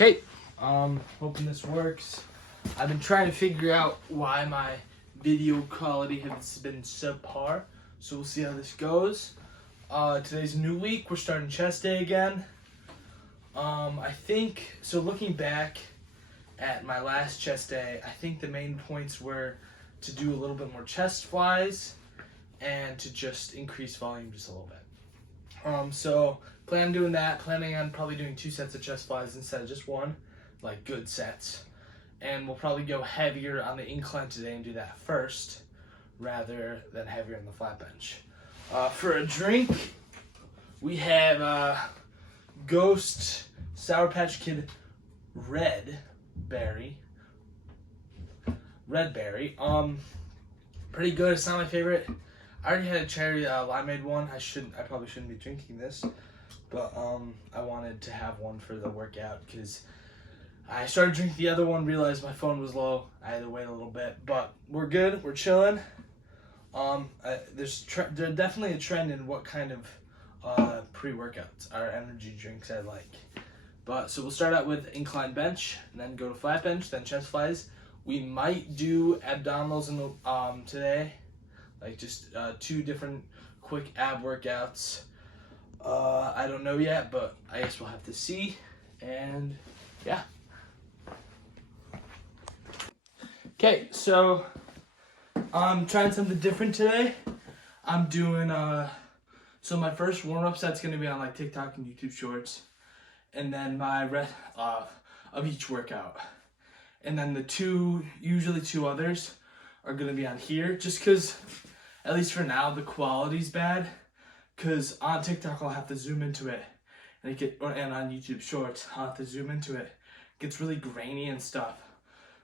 Okay, hoping this works. I've been trying to figure out why my video quality has been subpar, so we'll see how this goes. Today's a new week. We're starting chest day again. I think, so looking back at my last chest day, I think the main points were to do a little bit more chest flies and to just increase volume just a little bit. So plan on doing that, planning on probably doing 2 sets of chest flies instead of just one, like good sets. And we'll probably go heavier on the incline today and do that first rather than heavier on the flat bench. For a drink, we have Ghost Sour Patch Kid Red Berry. Pretty good. It's not my favorite. I already had a cherry limeade one. I probably shouldn't be drinking this, but I wanted to have one for the workout because I started drinking the other one, realized my phone was low. I had to wait a little bit, but we're good. We're chilling. There's definitely a trend in what kind of pre-workouts or energy drinks I like. But so we'll start out with incline bench, and then go to flat bench, then chest flies. We might do abdominals today, like just 2 different quick ab workouts. I don't know yet, but I guess we'll have to see. And yeah. Okay, so I'm trying something different today. I'm doing so my first warm-up set's gonna be on like TikTok and YouTube Shorts, and then my rest of each workout, and then usually two others are gonna be on here, just because at least for now the quality's bad, because on TikTok I'll have to zoom into it, and on YouTube Shorts I'll have to zoom into it. It gets really grainy and stuff.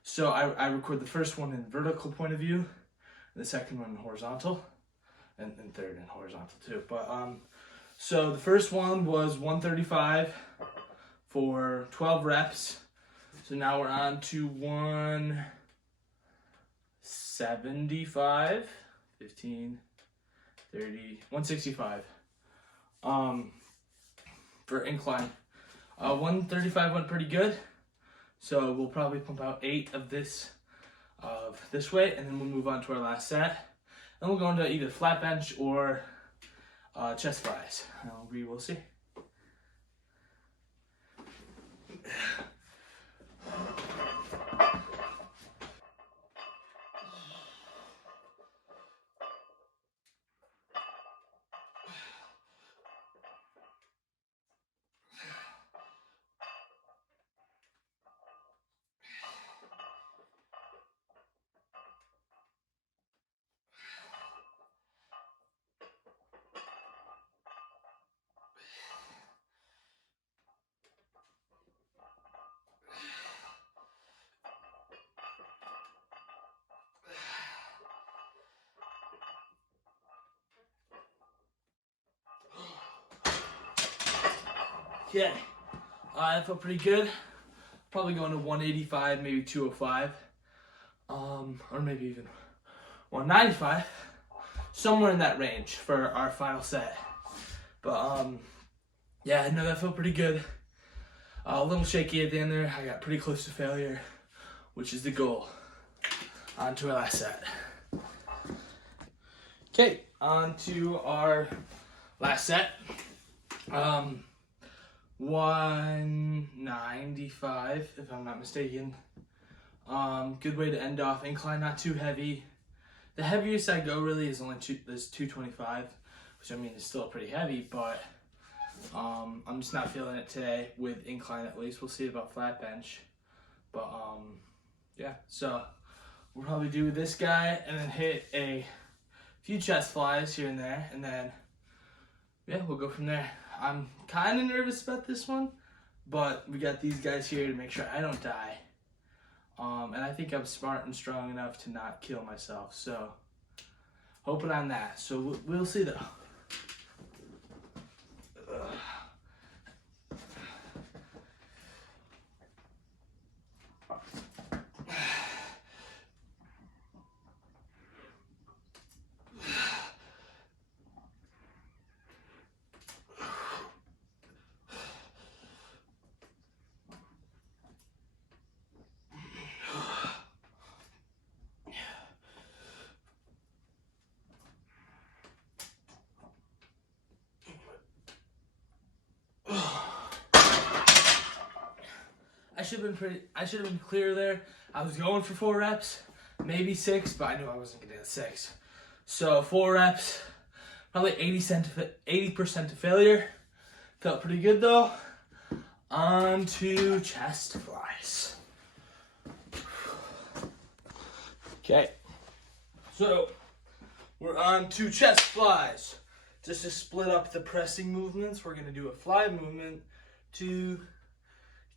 So I record the first one in vertical point of view, the second one in horizontal, and third in horizontal too. But so the first one was 135 for 12 reps. So now we're on to 175, 15, 30, 165 for incline. 135 went pretty good. So we'll probably pump out 8 of this weight, and then we'll move on to our last set. And we'll go into either flat bench or chest flies. We will see. Okay, that felt pretty good. Probably going to 185, maybe 205, or maybe even 195, somewhere in that range for our final set. But yeah, no, that felt pretty good. A little shaky at the end there. I got pretty close to failure, which is the goal. On to our last set. Okay, on to our last set. 195, if I'm not mistaken. Good way to end off. Incline, not too heavy. The heaviest I go really is only 225, which I mean is still pretty heavy, but I'm just not feeling it today with incline at least. We'll see about flat bench. But yeah, so we'll probably do this guy and then hit a few chest flies here and there, and then yeah, we'll go from there. I'm kind of nervous about this one, but we got these guys here to make sure I don't die. And I think I'm smart and strong enough to not kill myself, so hoping on that. So we'll see though. I should have been clear there. I was going for 4 reps, maybe 6, but I knew I wasn't gonna get 6. So 4 reps, probably 80% to failure. Felt pretty good though. On to chest flies. Okay, so we're on to chest flies. Just to split up the pressing movements, we're gonna do a fly movement to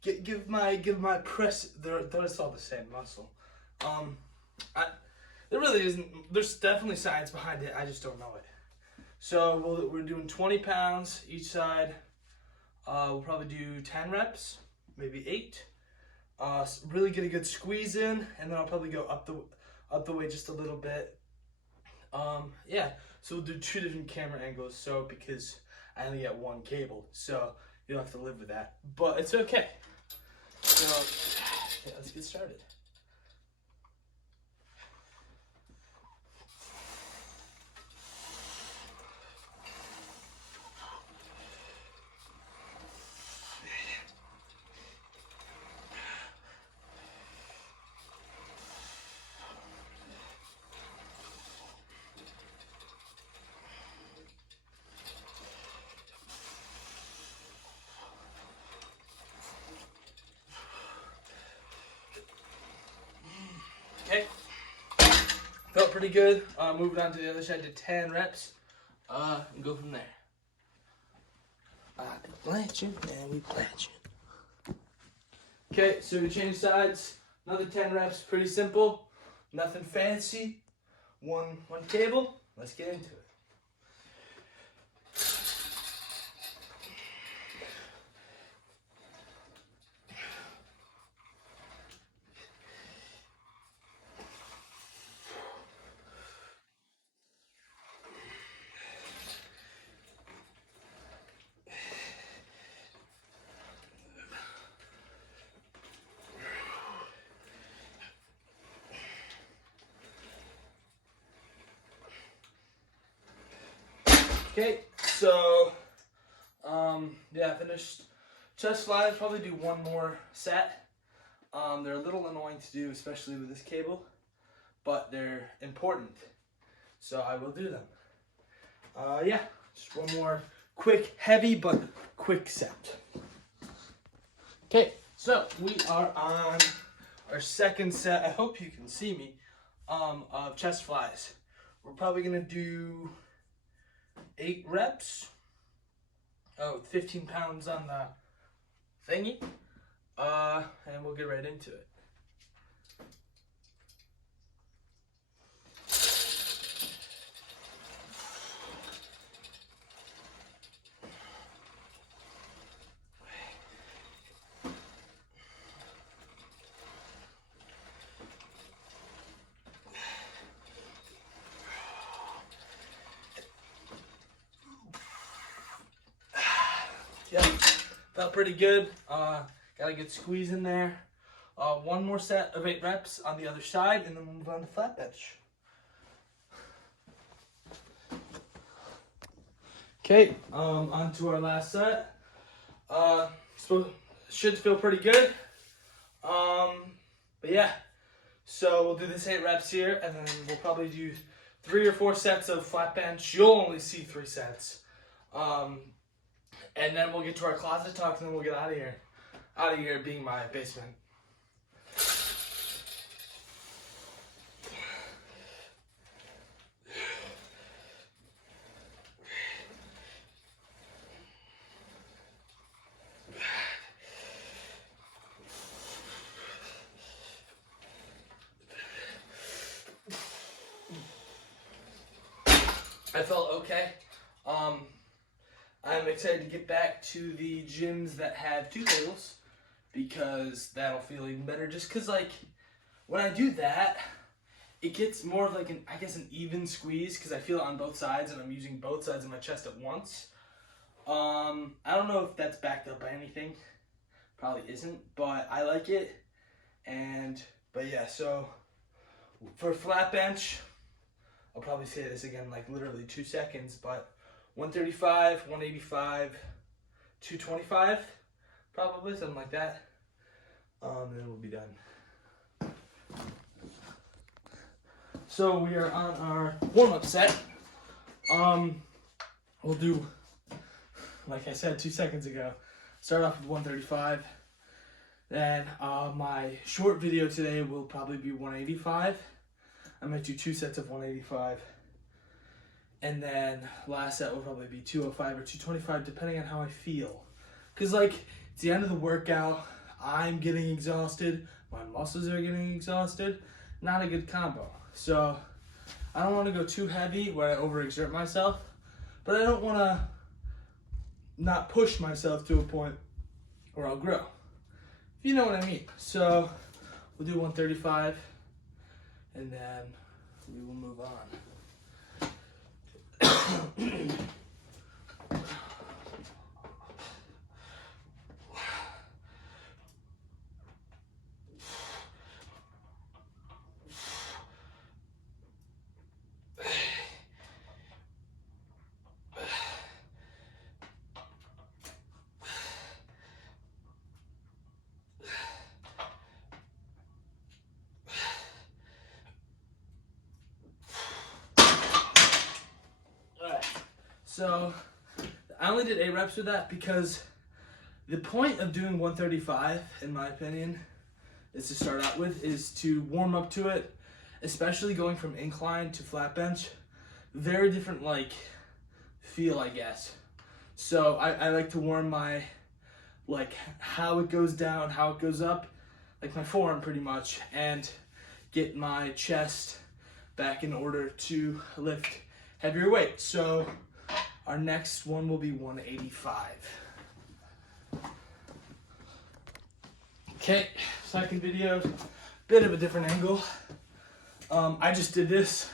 give my press. It's all the same muscle. There really isn't. There's definitely science behind it. I just don't know it. So we're doing 20 pounds each side. We'll probably do 10 reps, maybe 8. Really get a good squeeze in, and then I'll probably go up the way just a little bit. Yeah. So we'll do 2 different camera angles. So because I only get 1 cable, so you'll have to live with that. But it's okay. So yeah, let's get started. Okay, felt pretty good. Moving on to the other side to 10 reps, and go from there. Blanching, man, we blanching. Okay, so we change sides. Another 10 reps, pretty simple, nothing fancy. One cable. Let's get into it. Okay, so yeah, finished chest flies. Probably do 1 more set. They're a little annoying to do, especially with this cable, but they're important, so I will do them. Yeah, just 1 more quick, heavy but quick set. Okay, so we are on our second set. I hope you can see me. Of chest flies. We're probably gonna do 8 reps. 15 pounds on the thingy. And we'll get right into it. Yeah, felt pretty good. Got a good squeeze in there. 1 more set of 8 reps on the other side, and then we'll move on to flat bench. Okay, on to our last set. Should feel pretty good. But yeah, so we'll do this 8 reps here, and then we'll probably do 3 or 4 sets of flat bench. You'll only see 3 sets. And then we'll get to our closet talk, and then we'll get out of here. Out of here being my basement. I felt okay. I'm excited to get back to the gyms that have 2 tables because that'll feel even better. Just because, like, when I do that, it gets more of like an even squeeze because I feel it on both sides and I'm using both sides of my chest at once. I don't know if that's backed up by anything. Probably isn't, but I like it. But yeah, so for flat bench, I'll probably say this again like literally 2 seconds, but 135, 185, 225, probably, something like that. Then we'll be done. So we are on our warm-up set. We'll do, like I said 2 seconds ago, start off with 135. Then my short video today will probably be 185. I might do 2 sets of 185. And then last set will probably be 205 or 225, depending on how I feel. Because, like, it's the end of the workout. I'm getting exhausted. My muscles are getting exhausted. Not a good combo. So I don't want to go too heavy where I overexert myself. But I don't want to not push myself to a point where I'll grow. If you know what I mean. So we'll do 135. And then we will move on. So I only did 8 reps with that because the point of doing 135, in my opinion, is to start out with, is to warm up to it, especially going from incline to flat bench. Very different, like, feel, I guess. So I like to warm my, like, how it goes down, how it goes up, like my forearm pretty much, and get my chest back in order to lift heavier weight. So our next one will be 185. Okay, second video, bit of a different angle. I just did this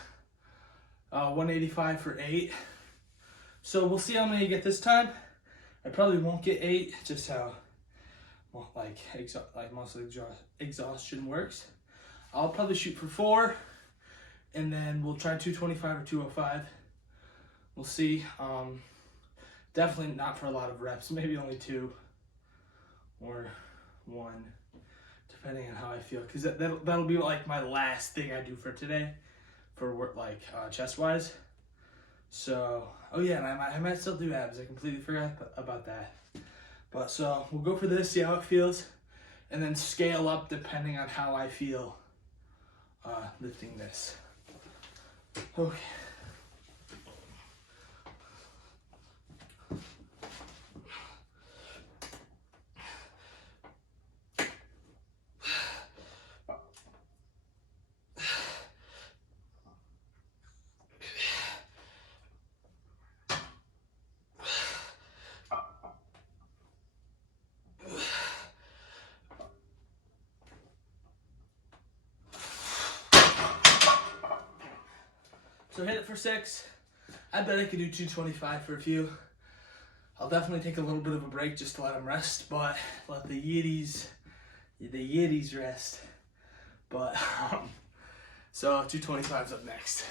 185 for 8. So we'll see how many I get this time. I probably won't get 8, just how muscle exhaustion works. I'll probably shoot for 4, and then we'll try 225 or 205. We'll see. Definitely not for a lot of reps. Maybe only 2 or 1, depending on how I feel. Because that'll be like my last thing I do for today, for work, like chest wise. So, oh yeah, and I might still do abs. I completely forgot about that. But so we'll go for this, see how it feels, and then scale up depending on how I feel lifting this. Okay. So hit it for 6. I bet I could do 225 for a few. I'll definitely take a little bit of a break just to let them rest, but let the yiddies rest. But so 225's up next.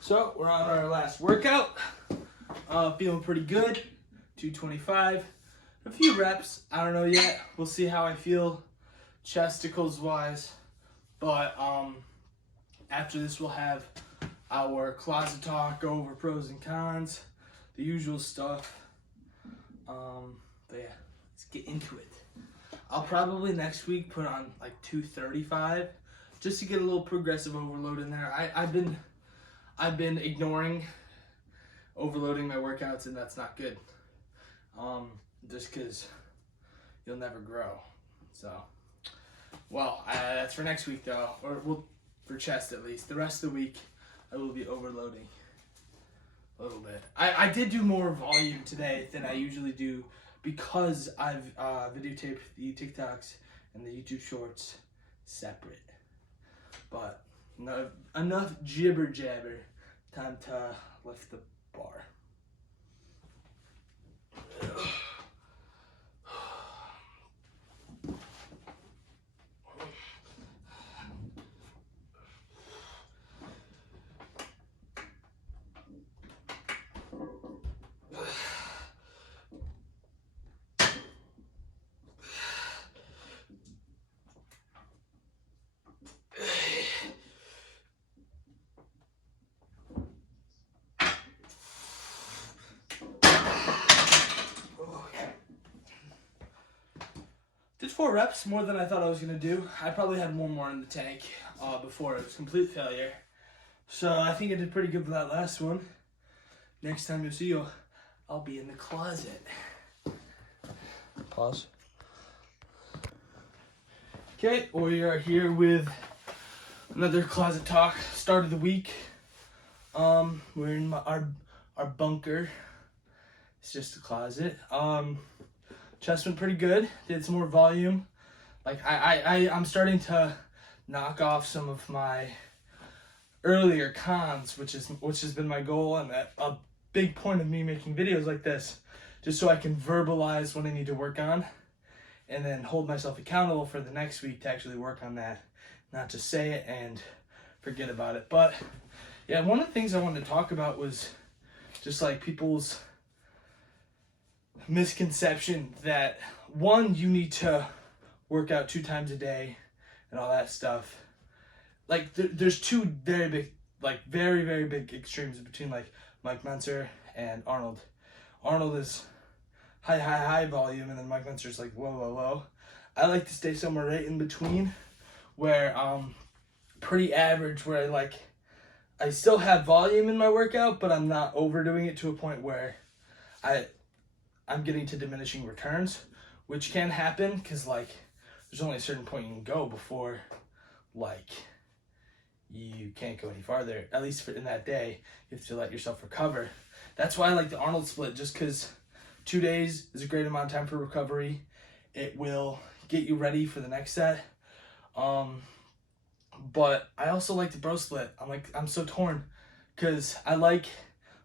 So we're on our last workout. Feeling pretty good. 225. A few reps. I don't know yet. We'll see how I feel chesticles wise. But after this, we'll have our closet talk, go over pros and cons, the usual stuff. But yeah, let's get into it. I'll probably next week put on like 235 just to get a little progressive overload in there. I've been ignoring overloading my workouts, and that's not good. Just because you'll never grow. So, well, that's for next week though, or for chest at least. The rest of the week, I will be overloading a little bit. I did do more volume today than I usually do because I've videotaped the TikToks and the YouTube Shorts separate. But enough jibber jabber. Time to lift the bar. Did 4 reps, more than I thought I was gonna do. I probably had one more in the tank before it was complete failure. So I think I did pretty good for that last one. Next time you'll see, I'll be in the closet. Pause. Okay, we are here with another closet talk. Start of the week. We're in our bunker. It's just a closet. Chest went pretty good. Did some more volume. Like I'm starting to knock off some of my earlier cons, which has been my goal and a big point of me making videos like this, just so I can verbalize what I need to work on, and then hold myself accountable for the next week to actually work on that, not just say it and forget about it. But yeah, one of the things I wanted to talk about was just like people's misconception that, one, you need to work out 2 times a day and all that stuff. Like there's 2 very big, like very, very big extremes between like Mike Mentzer and Arnold. Arnold is high volume, and then Mike Mentzer's like low. I like to stay somewhere right in between, where pretty average, where I still have volume in my workout, but I'm not overdoing it to a point where I'm getting to diminishing returns, which can happen because there's only a certain point you can go before you can't go any farther. At least in that day, you have to let yourself recover. That's why I like the Arnold split, just because 2 days is a great amount of time for recovery. It will get you ready for the next set. But I also like the bro split. I'm so torn because I like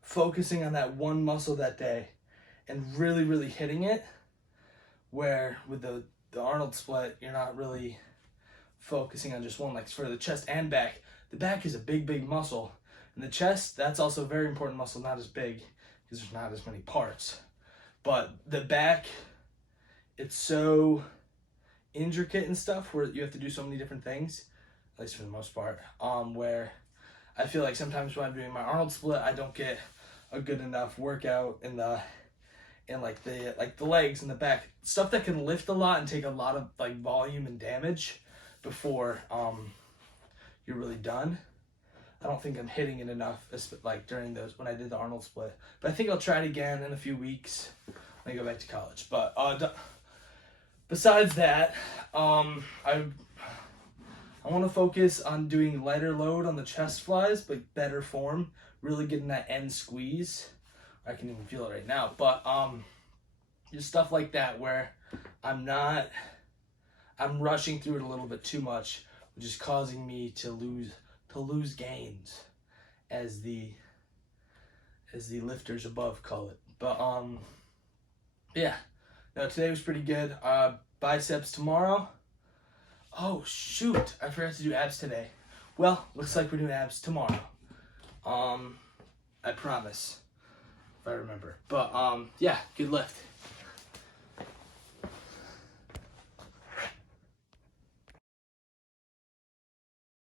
focusing on that one muscle that day and really, really hitting it, where with the Arnold split, you're not really focusing on just one, like for the chest and back. The back is a big muscle. And the chest, that's also a very important muscle, not as big because there's not as many parts. But the back, it's so intricate and stuff where you have to do so many different things, at least for the most part, where I feel like sometimes when I'm doing my Arnold split, I don't get a good enough workout in the legs and the back, stuff that can lift a lot and take a lot of volume and damage before you're really done. I don't think I'm hitting it enough during those when I did the Arnold split, but I think I'll try it again in a few weeks when I go back to college. But besides that, I want to focus on doing lighter load on the chest flies, but better form, really getting that end squeeze. I can even feel it right now, but just stuff like that where I'm rushing through it a little bit too much, which is causing me to lose gains, as the lifters above call it. But yeah, no, today was pretty good. Biceps tomorrow. Oh shoot, I forgot to do abs today. Well, looks like we're doing abs tomorrow. I promise. I remember. But yeah, good lift.